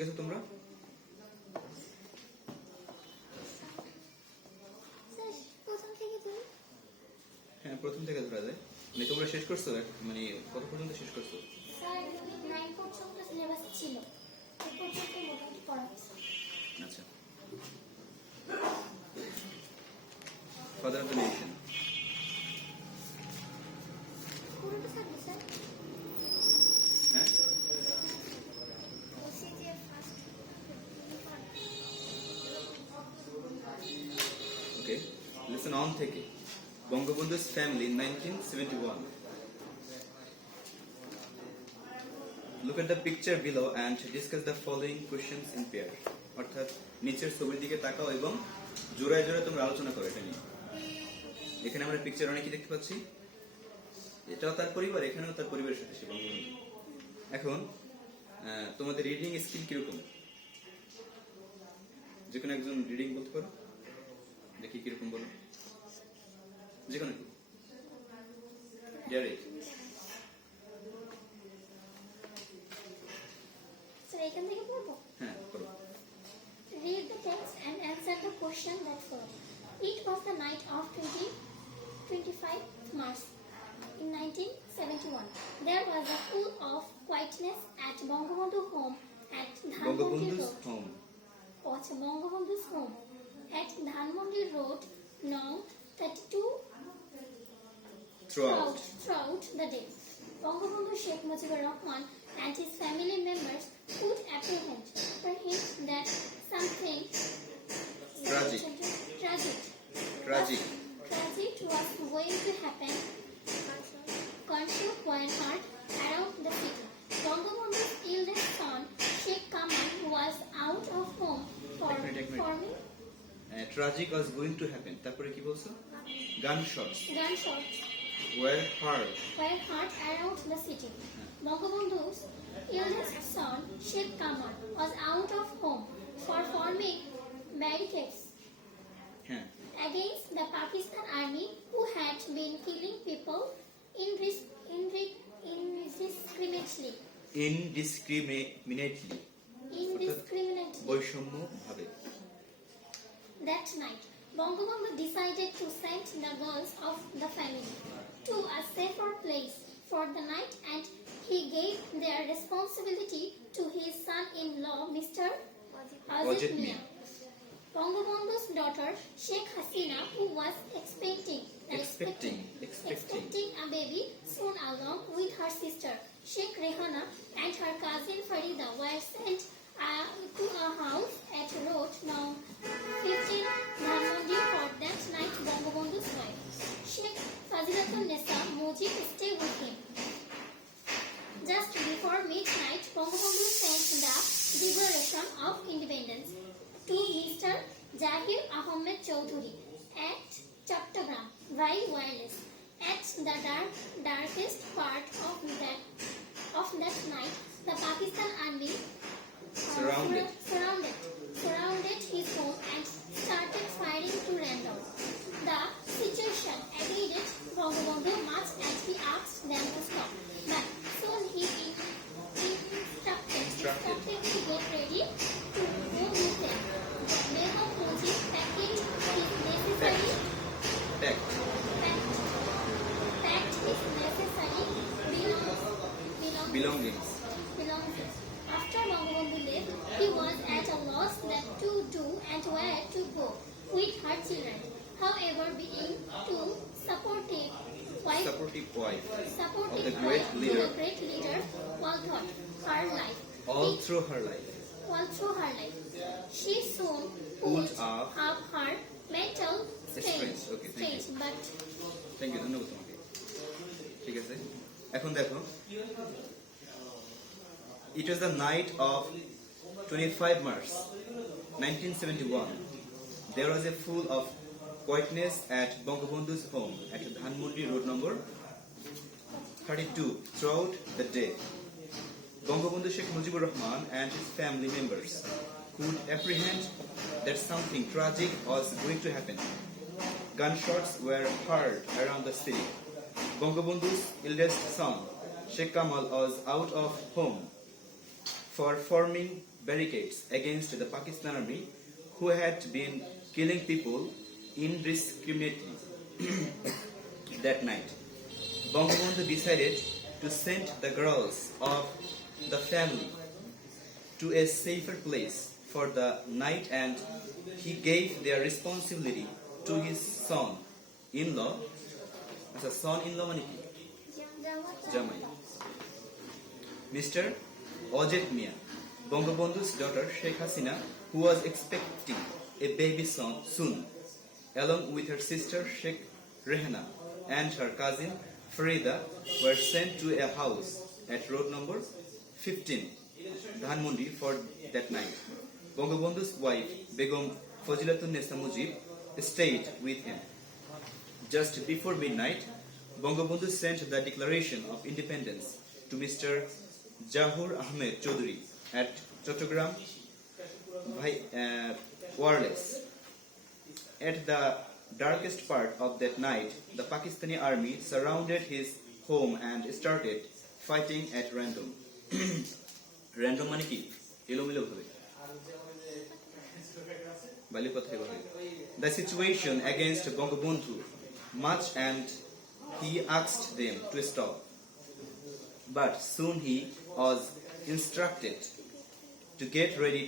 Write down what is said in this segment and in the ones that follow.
গেছো তোমরা? হ্যাঁ, প্রথম থেকে ধরা যায়। মানে তোমরা শেষ করছো, মানে কত পর্যন্ত শেষ করছো? স্যার 9 পর্যন্ত সিলেবাস ছিল, এই পর্যন্ত মোটামুটি পড়া হয়েছে। আচ্ছা, ফাদার অফ দ্য নেশন পুরোটা থাকবে স্যার? হ্যাঁ, বলছি যে ফার্স্ট ওকে। লেসন অন থেকে বঙ্গবন্ধু's family in 1971. Look at the picture below and discuss the following questions in pair. অর্থাৎ নিচের ছবির দিকে তাকাও এবং জোড়ায় জোড়ায় তোমরা আলোচনা করো এটা নিয়ে। এখানে আমরা পিকচার অনেক কি দেখতে পাচ্ছি, এটাও তার পরিবার, এখানেও তার পরিবারের সাথে সে বঙ্গবন্ধু। এখন তোমাদের রিডিং স্কিল কিরকম? যে কোনো একজন রিডিং বলতে পারো, দেখি কিরকম বলো, যে কোনো কি। ডেরিক, স্যার এখান থেকে পড়বো? হ্যাঁ করো। Read the text and answer the question that follows. It was the night of 25 March in 1971. There was a pool of quietness at Bangabandhu home at Dhanmondi বঙ্গবন্ধু's Road. home. Bangabandhu's home at Dhanmondi Road, No. 32 Throughout. throughout the day. Bangabandhu Sheikh Mujibur Rahman and his family members could apprehend that something Tragic was going to happen. Consume were heard around the city. Bangabandhu's eldest son, Sheikh Kamal, was out of home forming Tragic was going to happen. তারপরে কি বলছো? Gunshots gunshots were heard. around the city. Bangabandhu's eldest son, Sheikh Kamal, was out of home for forming barricades হ্যাঁ, against the Pakistan army, who had been killing people indiscriminately. indiscriminately বৈষম্য ভাবে। That night, Bangabandhu decided to send the girls of the family to a safer place for the night, and he gave their responsibility to his son-in-law, Mr. Ajit Mia. Bangabandhu's daughter, Sheikh Hasina, who was expecting a baby soon, along with her sister, Sheikh Rehana, and her cousin Farida, were sent to a house at Road No. 15 Dhanmondi for that night. Bangabandhu's wife, Sheikh Fazilatul Nisa Mujib, stayed with him. Just before midnight, Bangabandhu sent the Declaration of Independence to Mr. Jahir Ahmed Chowdhury at Chattogram by wireless. At the darkest part of that night, the Pakistan army surrounded his home and started firing to random. The situation agitated Bangabandhu much, and he asked them to stop. But soon he instructed to get ready to go with them. Begum Mujib packed his necessary belongings. After Bangabandhu left, he was at a loss that to do and where to go with her children. However, being too supportive wife Supportive supportive of the wife great leader. to the great leader all through her life. She soon pulled up her mental strength. Okay, thank you. But thank you, ধন্যবাদ তোমাকে। ঠিক আছে, এখন দেখো, it was the night of 25 March 1971. There was a full of quietness at Bangabandhu's home at Dhanmondi Road number 32 throughout the day. Bangabandhu Sheikh Mujibur Rahman and his family members could apprehend that something tragic was going to happen. Gunshots were heard around the city. Bangabandhu's eldest son, Sheikh Kamal, was out of home for forming barricades against the Pakistan army who had been killing people indiscriminately that night. Bangabandhu decided to send the girls of the family to a safer place for the night, and he gave their responsibility to his son-in-law. As a son-in-law মানে কি? জামাই. Mr. Ojet Mia, Bangabandhu's daughter Sheikh Hasina, who was expecting a baby son soon, along with her sister Sheikh Rehana and her cousin Farida, were sent to a house at road number 15, Dhanmondi, for that night. Bangabandhu's wife, Begum Fazilatun Nesa Mujib, stayed with him. Just before midnight, Bangabandhu sent the Declaration of Independence to Mr. Jahur Ahmed Chaudhary at Chattogram Wireless. At the darkest part of that night, the Pakistani army surrounded his home and started fighting at random. Random মানে কি? এলোমেলো ভাবে। বাইলে কথাই বলে। The situation against Bangabandhu much, and he asked them to stop. But soon he was instructed to get ready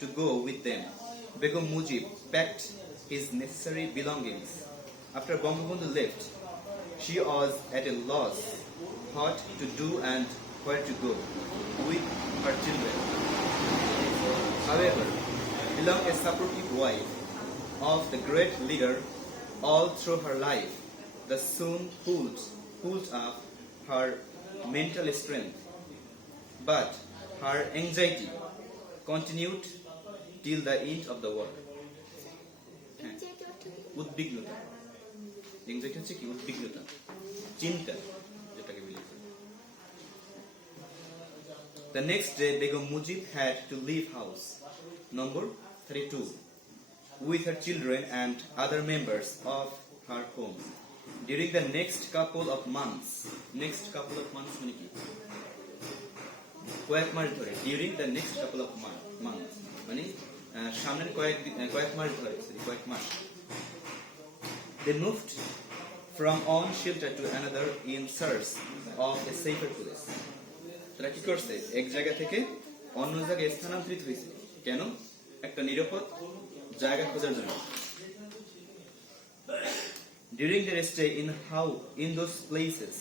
to go with them. Begum Mujib packed his necessary belongings. After Bangabandhu left, she was at a loss what to do and where to go with her children. However, being a supportive wife of the great leader all through her life, the soon pulled up her mental strength, but her anxiety continued till the end of the war. উদ্বিগ্নতা, anxiety হচ্ছে কি? উদ্বিগ্নতা, চিন্তা যেটাকে বলি। The next day, Begum Mujib had to leave house number 32 with her children and other members of her home. During the next couple of months মানে কি? কয়েক মাস ধরে। During the next couple of months মানে সামনের কয়েক মাস ধরে, কয়েক মাস। They moved from one shelter to another in search of a safer place. তারা কি করছে? এক জায়গা থেকে অন্য জায়গায় স্থানান্তরিত হয়েছে। কেন? একটা নিরাপদ জায়গা খোঁজার জন্য। During their stay in those places,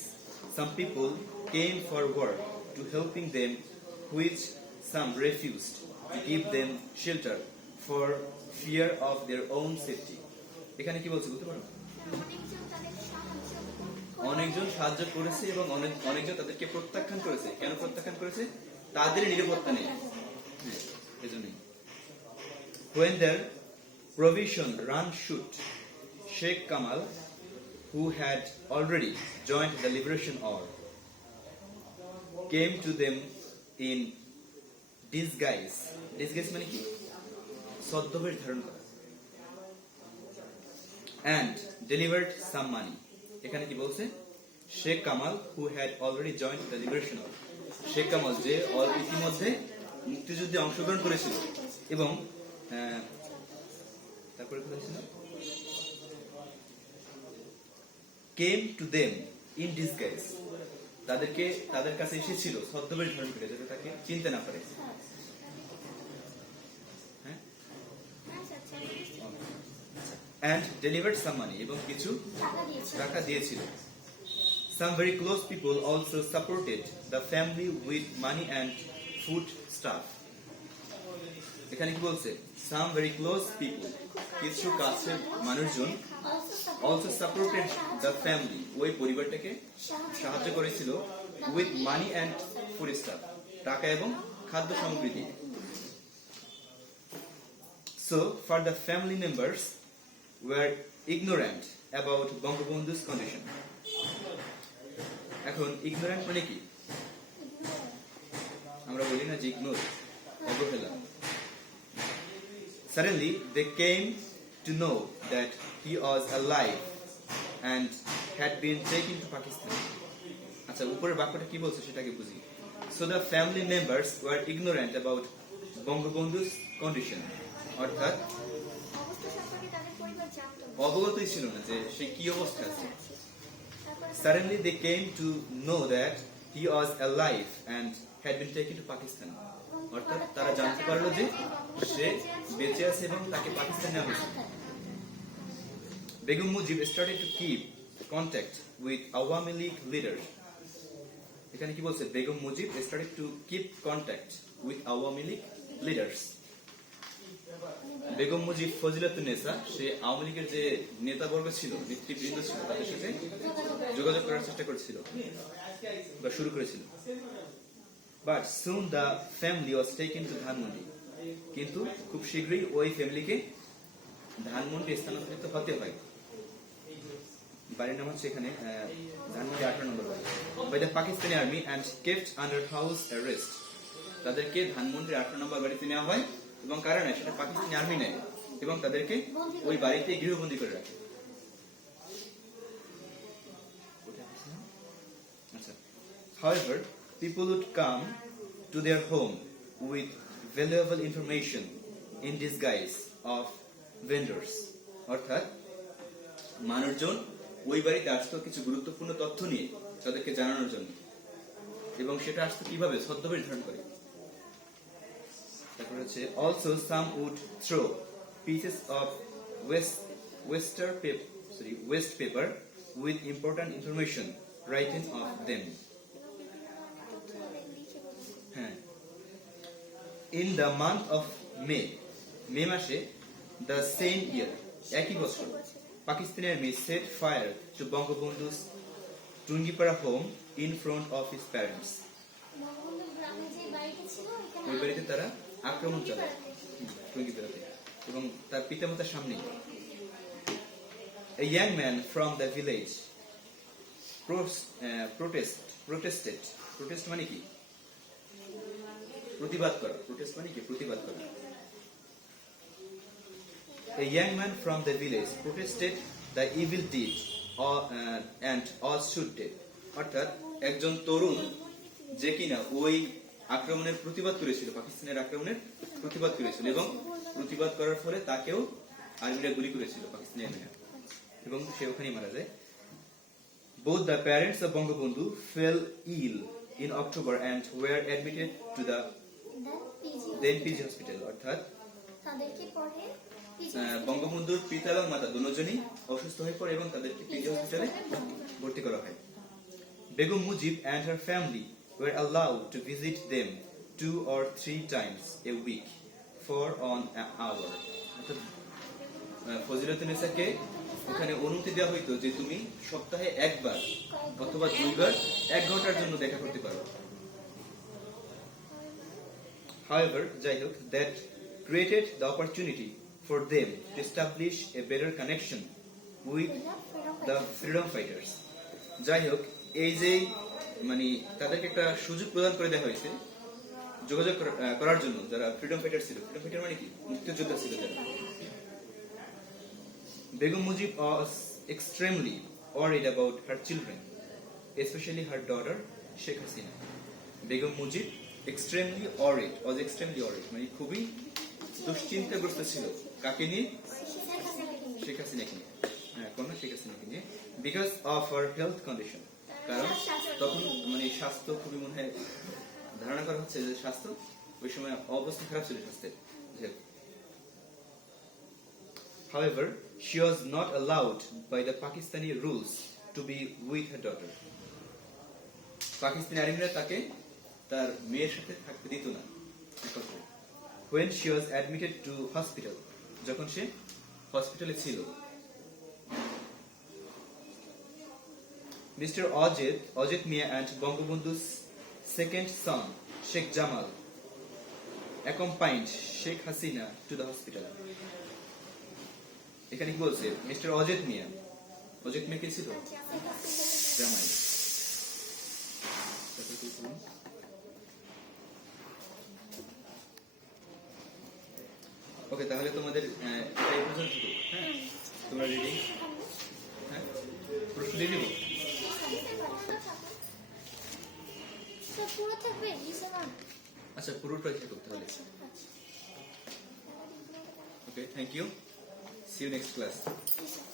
some people came forward to helping them, which some refused to give them shelter for fear of their own safety. এখানে কি বলছে বুঝতে পারো? অনেকজন সাহায্য করেছে এবং অনেকজন তাদেরকে প্রত্যাখ্যান করেছে। কেন প্রত্যাখ্যান করেছে? তাদের নিরাপত্তা নেই, এজন্যই। When their provision ran short, Sheikh Kamal, who had already joined the Liberation Army, came to them in disguise. Disguise মানে কি? ছদ্মবেশ ধারণ করা। And delivered some money. এখানে কি বলছে? Sheikh Kamal who had already joined the Liberation Army. Sheikh Kamal যে ইতিমধ্যে মুক্তিযুদ্ধে অংশগ্রহণ করেছিল এবং তারপরে কি বলেছিল? Came to them in disguise. তাদের কাছে এসেছিল ছদ্মবেশ ধারণ করে, যাতে তাকে চিনতে না পারে। And delivered some money, এবং কিছু টাকা দিয়েছিল। Some very close people also supported the family with money and food stuff. এখানে কি বলছে? Some very close people, কিছু কাছের মানুষজন also supported the family, ওই পরিবারটাকে সাহায্য করেছিল with money and food stuff, টাকা এবং খাদ্য সামগ্রী দিয়ে। So for the family members were ignorant about Bangabandhu's condition. এখন ignorant মানে কি? আমরা বলি না যে ইগনোর, অবহেলা। Suddenly they came to know that he was alive and had been taken to Pakistan. আচ্ছা, উপরের বাক্যটা কি বলছে সেটাকে বুঝি। So the family members were ignorant about Bangabandhu's condition. অর্থাৎ অবস্থা সম্পর্কে তাদের পরিবার জানতো না। অবগতই ছিল না যে সে কি অবস্থা আছে। তারপরে Suddenly they came to know that he was alive and had been taken to Pakistan. অর্থাৎ তারা জানতে পারলো যে সে বেঁচে আছে এবং তাকে পাকিস্তানে নেওয়া হয়েছে। Begum Mujib started to keep contact with Awami League leaders. এখানে কি বলছে? Begum Mujib started to keep contact with Awami League leaders. Begum Mujib Fazilatunnesa সে আওয়ামী লীগের যে নেতাবর্গ ছিল, নেতৃবৃন্দ ছিল, তাদের সাথে যোগাযোগ করার চেষ্টা করেছিল বা শুরু করেছিল। But soon the family was taken to Dhanmondi. কিন্তু খুব শীঘ্রই ওই ফ্যামিলিকে ধানমন্ডি স্থানান্তরিত হতে হয়। বাড়ির নাম হচ্ছে এখানে ধানমন্ডি 18 নম্বর বাড়ি। By the Pakistani army and kept under house arrest. তাদেরকে ধানমন্ডির 18 নম্বর বাড়িতে নেওয়া হয় এবং কারণ সেটা পাকিস্তানি আর্মি নেয় এবং তাদেরকে ওই বাড়িতে গৃহবন্দী করে রাখে। আচ্ছা, however, people would come to their home with valuable information in disguise of vendors. অর্থাৎ মানুষজন ওই বাড়িতে আসতো কিছু গুরুত্বপূর্ণ তথ্য নিয়ে তাদেরকে জানানোর জন্য, এবং সেটা আসতো কিভাবে? ছদ্মবেশ ধারণ করে। তারপর হচ্ছে also some would throw pieces of waste paper with important information written of them. হ্যাঁ, in the month of May, মে মাসে the same year, একই বছর, Pakistani army set fire to Bangabandhu's Tungipara home in front of his parents. Bangabandhu গ্রামে যে বাড়িটা ছিল ওই এখানে বাড়িতে তারা আক্রমণ চালায় টুঙ্গিপাড়াতে এবং তার পিতামাতার সামনে। A young man from the village protest মানে কি? প্রতিবাদ করা। protest মানে কি? প্রতিবাদ করা। A young man from the village protested the evil deed and all stood dead. অর্থাৎ একজন তরুণ যে কিনা ওই আক্রমণের প্রতিবাদ করেছিল, পাকিস্তানের আক্রমণের প্রতিবাদ করেছিল এবং প্রতিবাদ করার ফলে তাকেও আর্মিরা গুলি করেছিল, পাকিস্তানি আর্মিরা, এবং সে ওখানেই মারা যায়। Both the parents of Bangabandhu fell ill in October and were admitted to the then PG hospital. অর্থাৎ তাদেরকে পরে বঙ্গবন্ধুর পিতা এবং মাতা দুজনই অসুস্থ হয়ে পড়ে এবং তাদেরকে পিজি হসপিটালে ভর্তি করা হয়। Begum Mujib and her family were allowed to visit them 2 or 3 times a week for an hour. অর্থাৎ ফজিলাতুন্নেসাকে ওখানে অনুমতি দেওয়া হইতো যে তুমি সপ্তাহে একবার অথবা 2 বার 1 ঘন্টার জন্য দেখা করতে পারো। However, যাই হোক, that created the opportunity for them to establish a better connection with the freedom fighters. যাই হোক, এই যে মানে তাদেরকে একটা সুযোগ প্রদান করে দেওয়া হয়েছে যোগাযোগ করার জন্য যারা ফ্রিডম ফাইটার ছিল। ফ্রিডম ফাইটার মানে কি? মুক্তিযোদ্ধা ছিল যারা। Begum Mujib was extremely worried about her children, especially her daughter Sheikh Hasina. Begum Mujib was extremely worried, মানে খুবই দুশ্চিন্তাগ্রস্ত ছিল। কাকে নিয়ে? শেখ হাসিনাকে নিয়ে। হ্যাঁ, কন্যা শেখ হাসিনাকে নিয়ে। Because of her health condition, কারণ তখন মানে স্বাস্থ্য খুবই মনে হয় ধারণা করা হচ্ছে যে স্বাস্থ্য ওই সময় অবস্থা খারাপ ছিল স্বাস্থ্যের। However, she was not allowed by the Pakistani rules to be with her daughter. Pakistani আর্মিরা তাকে তার মেয়ের সাথে থাকতে দিত না। When she was admitted to hospital, যখন সে হসপিটালে ছিল, Mr. Ajit Mia and Bangabandhu's second son, Sheikh Jamal, accompanied Sheikh Hasina to the hospital. এখানে কি বলছে? মিস্টার অজিত মিয়া কে ছিল? জামাই। ওকে, তাহলে তোমাদের এটা এই পর্যন্ত। হ্যাঁ, তোমরা রিডিং, হ্যাঁ, প্রশ্ন দিয়ে দিব। স্যার পুরো থাকবে লিসেন ওয়ান আচ্ছা পুরোটা লিখে করতে হবে আচ্ছা আচ্ছা okay thank you see you next class জি স্যার